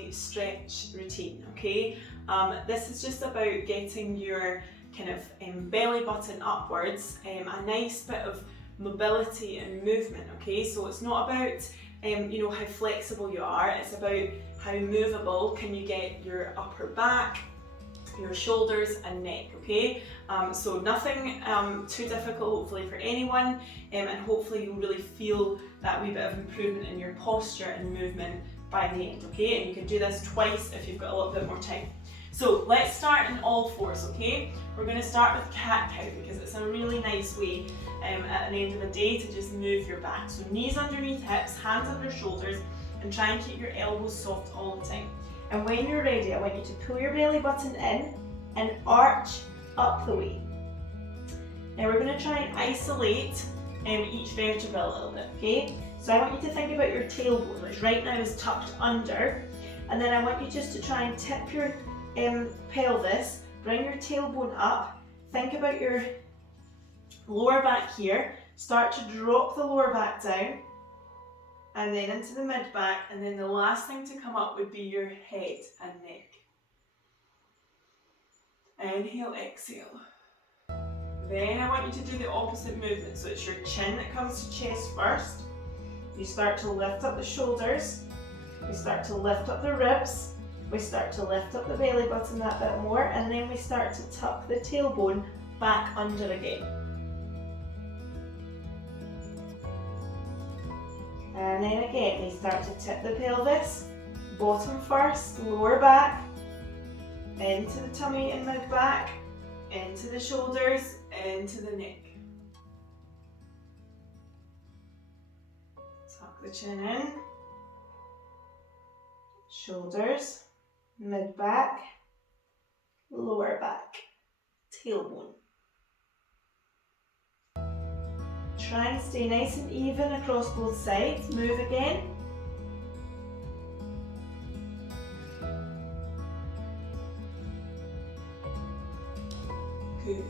body stretch routine, okay? This is just about getting your kind of belly button upwards, a nice bit of mobility and movement, okay? So it's not about you know, how flexible you are, it's about how movable can you get your upper back, your shoulders and neck, okay? So nothing too difficult, hopefully, for anyone, and hopefully you'll really feel that wee bit of improvement in your posture and movement by the end, okay? And you can do this twice if you've got a little bit more time. So let's start in all fours, okay? We're going to start with CatCow because it's a really nice way at the end of the day to just move your back. So knees underneath hips, hands under shoulders, and try and keep your elbows soft all the time. And when you're ready, I want you to pull your belly button in and arch up the way. Now we're going to try and isolate each vertebra a little bit, okay? So I want you to think about your tailbone, which right now is tucked under, and then I want you just to try and tip your pelvis, bring your tailbone up, think about your lower back here, start to drop the lower back down, and then into the mid back, and then the last thing to come up would be your head and neck. Inhale, exhale. Then I want you to do the opposite movement. So it's your chin that comes to chest first. You start to lift up the shoulders. We start to lift up the ribs. We start to lift up the belly button that bit more, and then we start to tuck the tailbone back under again. And then again, we start to tip the pelvis, bottom first, lower back, into the tummy and mid back, into the shoulders, into the neck. Tuck the chin in, shoulders, mid back, lower back, tailbone. Try and stay nice and even across both sides. Move again. Good.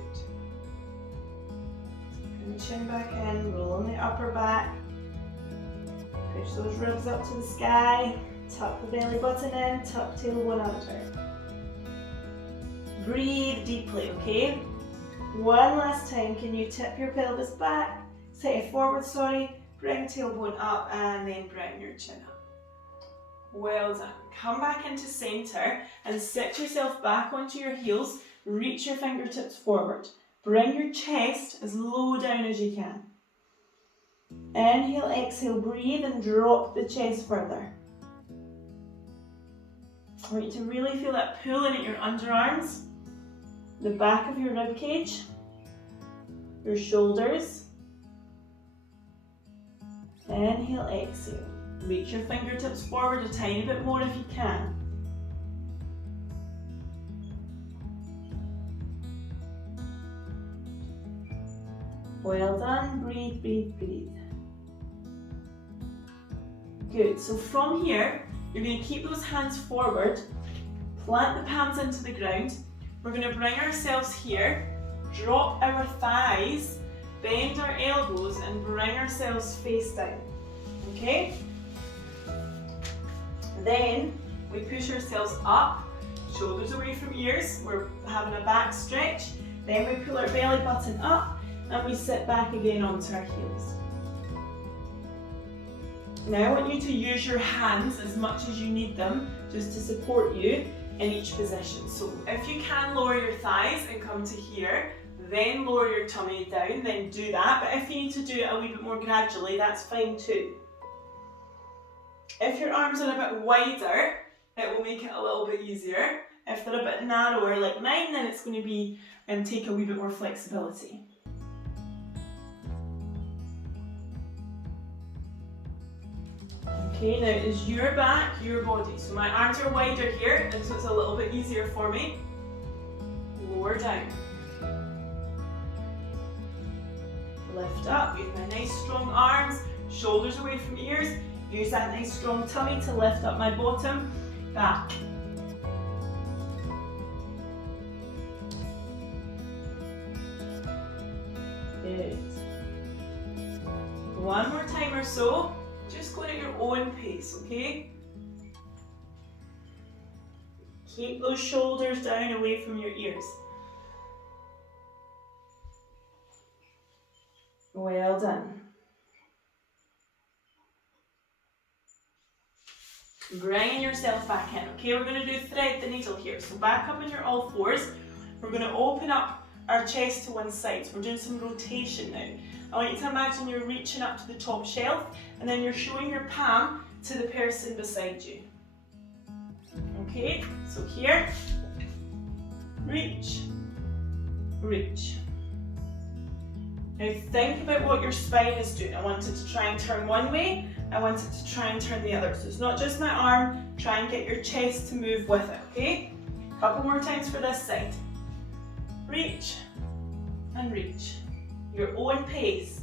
Bring the chin back in, roll on the upper back. Push those ribs up to the sky. Tuck the belly button in, tuck tailbone under. Breathe deeply, okay? One last time, can you tip your pelvis back? Set it forward, bring tailbone up and then bring your chin up. Well done. Come back into center and sit yourself back onto your heels. Reach your fingertips forward. Bring your chest as low down as you can. Inhale, exhale, breathe and drop the chest further. I want you to really feel that pulling at your underarms, the back of your rib cage, your shoulders. Inhale, exhale. Reach your fingertips forward a tiny bit more if you can. Well done. Breathe, breathe, breathe. Good. So from here, you're going to keep those hands forward, plant the palms into the ground. We're going to bring ourselves here, drop our thighs, bend our elbows and bring ourselves face down, okay? Then we push ourselves up, shoulders away from ears, we're having a back stretch. Then we pull our belly button up and we sit back again onto our heels. Now I want you to use your hands as much as you need them just to support you in each position. So if you can lower your thighs and come to here, then lower your tummy down, then do that. But if you need to do it a wee bit more gradually, that's fine too. If your arms are a bit wider, it will make it a little bit easier. If they're a bit narrower like mine, then it's going to be take a wee bit more flexibility. Okay, now it is your back, your body. So my arms are wider here, and so it's a little bit easier for me. Lower down. Lift up, use my nice strong arms, shoulders away from ears. Use that nice strong tummy to lift up my bottom, back. Good. One more time or so. Just go at your own pace, okay? Keep those shoulders down away from your ears. Well done. Bringing yourself back in. Okay, we're going to do thread the needle here. So back up on your all fours. We're going to open up our chest to one side. So we're doing some rotation now. I want you to imagine you're reaching up to the top shelf and then you're showing your palm to the person beside you. Okay, so here, reach, reach. Now think about what your spine is doing. I want it to try and turn one way, I want it to try and turn the other. So it's not just my arm, try and get your chest to move with it, okay? A couple more times for this side. Reach and reach. Your own pace.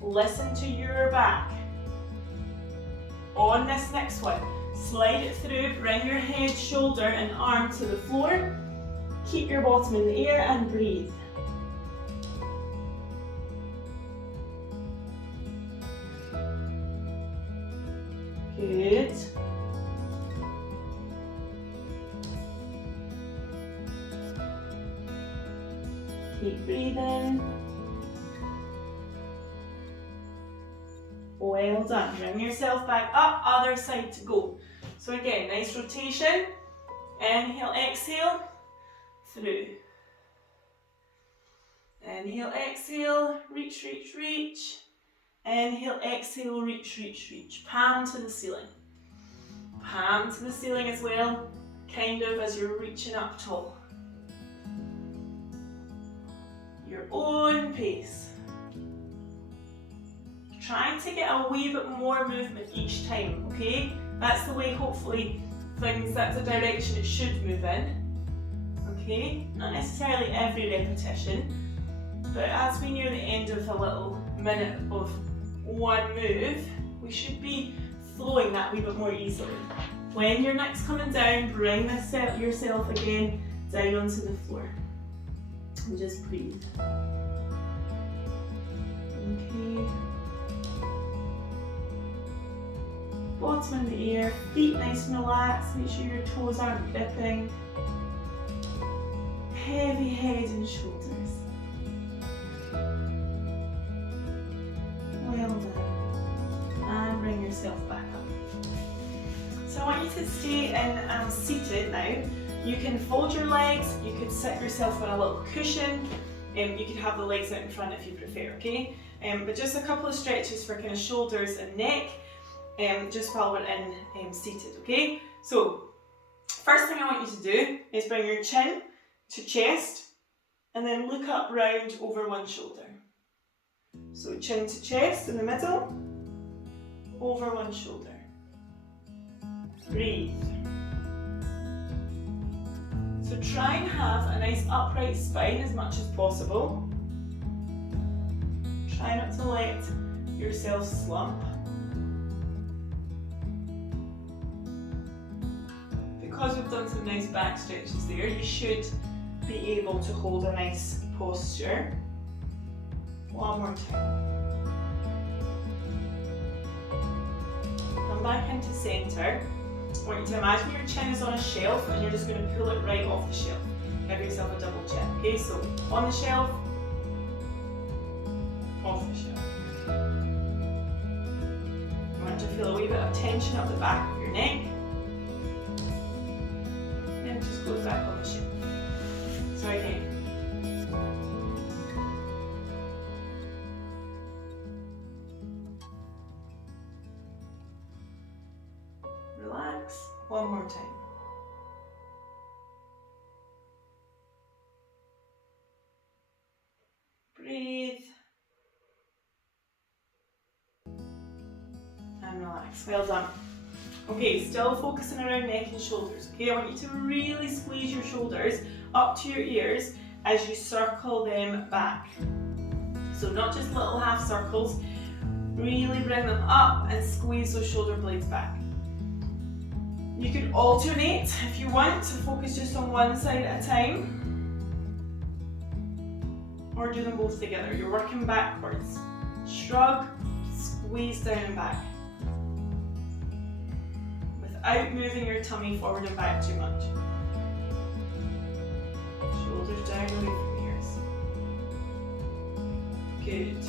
Listen to your back. On this next one, slide it through, bring your head, shoulder and arm to the floor. Keep your bottom in the air and breathe. Good. Keep breathing. Well done. Bring yourself back up, other side to go. So again, nice rotation. Inhale, exhale, through. Inhale, exhale, reach, reach, reach. Inhale, exhale, reach, reach, reach. Palm to the ceiling. Palm to the ceiling as well, kind of as you're reaching up tall. Your own pace. Trying to get a wee bit more movement each time, okay? That's the way, hopefully, that's the direction it should move in. Okay? Not necessarily every repetition, but as we near the end of a little minute of one move, we should be flowing that wee bit more easily. When you're next coming down, bring yourself again down onto the floor. And just breathe. Okay. Bottom in the air, feet nice and relaxed, make sure your toes aren't dipping. Heavy head and shoulders. Well done. And bring yourself back up. So I want you to stay in seated now. You can fold your legs, you could sit yourself on a little cushion, you could have the legs out in front if you prefer, okay? But just a couple of stretches for kind of shoulders and neck, just while we're in seated, okay? So, first thing I want you to do is bring your chin to chest, and then look up round over one shoulder. So chin to chest in the middle, over one shoulder. Breathe. So try and have a nice upright spine as much as possible. Try not to let yourself slump. Because we've done some nice back stretches there, you should be able to hold a nice posture. One more time. Come back into centre. I want you to imagine your chin is on a shelf and you're just going to pull it right off the shelf. Give yourself a double chin. Okay, so on the shelf, off the shelf. You want to feel a wee bit of tension up the back of your neck. And then it just goes back on the shelf. So again. Relax. One more time. Breathe. And relax. Well done. Okay, still focusing around neck and shoulders. Okay, I want you to really squeeze your shoulders up to your ears as you circle them back. So not just little half circles, really bring them up and squeeze those shoulder blades back. You could alternate if you want to focus just on one side at a time, or do them both together. You're working backwards. Shrug, squeeze down and back, without moving your tummy forward and back too much. Shoulders down away from the ears. Good.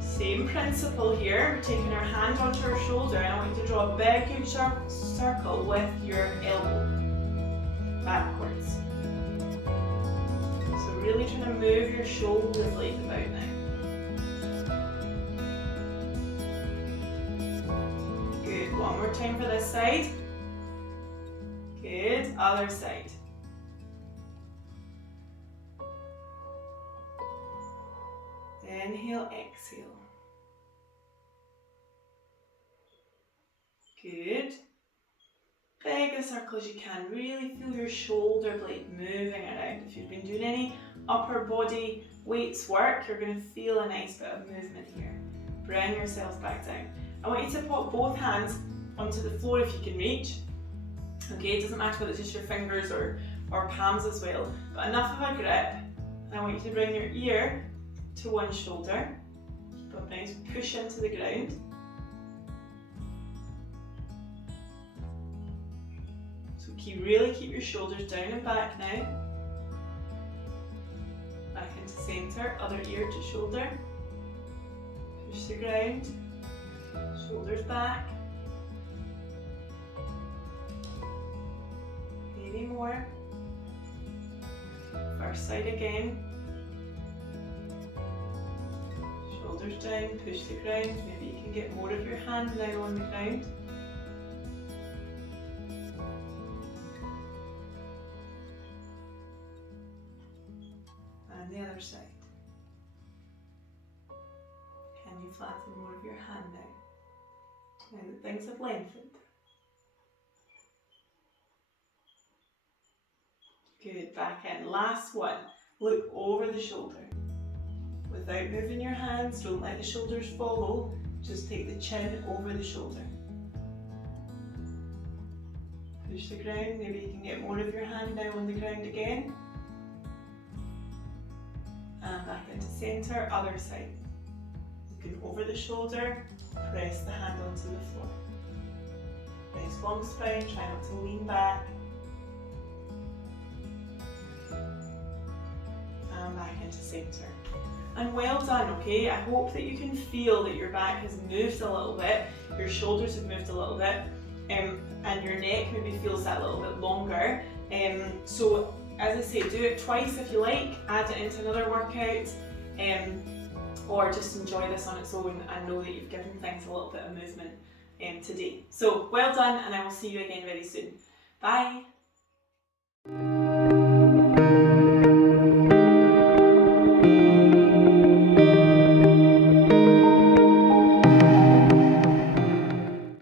Same principle here. We're taking our hand onto our shoulder and I want you to draw a big, huge circle with your elbow backwards. So really trying to move your shoulder blade about now. Good. One more time for this side. Good. Other side. Inhale, exhale. Good. Big a circle as you can. Really feel your shoulder blade moving around. If you've been doing any upper body weights work, you're going to feel a nice bit of movement here. Bring yourselves back down. I want you to put both hands onto the floor if you can reach. Okay, it doesn't matter whether it's just your fingers or palms as well, but enough of a grip. And I want you to bring your ear to one shoulder. Keep a nice push into the ground. So really keep your shoulders down and back now. Back into centre, other ear to shoulder. Push the ground. Shoulders back. Maybe more. First side again. Shoulders down, push the ground. Maybe you can get more of your hand now on the ground. And the other side. Can you flatten more of your hand now? Now that things have lengthened. Good, back in. Last one. Look over the shoulder. Without moving your hands, don't let the shoulders follow, just take the chin over the shoulder. Push the ground, maybe you can get more of your hand now on the ground again. And back into centre, other side. Looking over the shoulder, press the hand onto the floor. Nice long spine, try not to lean back. And back into centre. And well done, okay? I hope that you can feel that your back has moved a little bit, your shoulders have moved a little bit, and your neck maybe feels that little bit longer. So as I say, do it twice if you like, add it into another workout, or just enjoy this on its own and know that you've given things a little bit of movement today. So well done, and I will see you again very soon. Bye!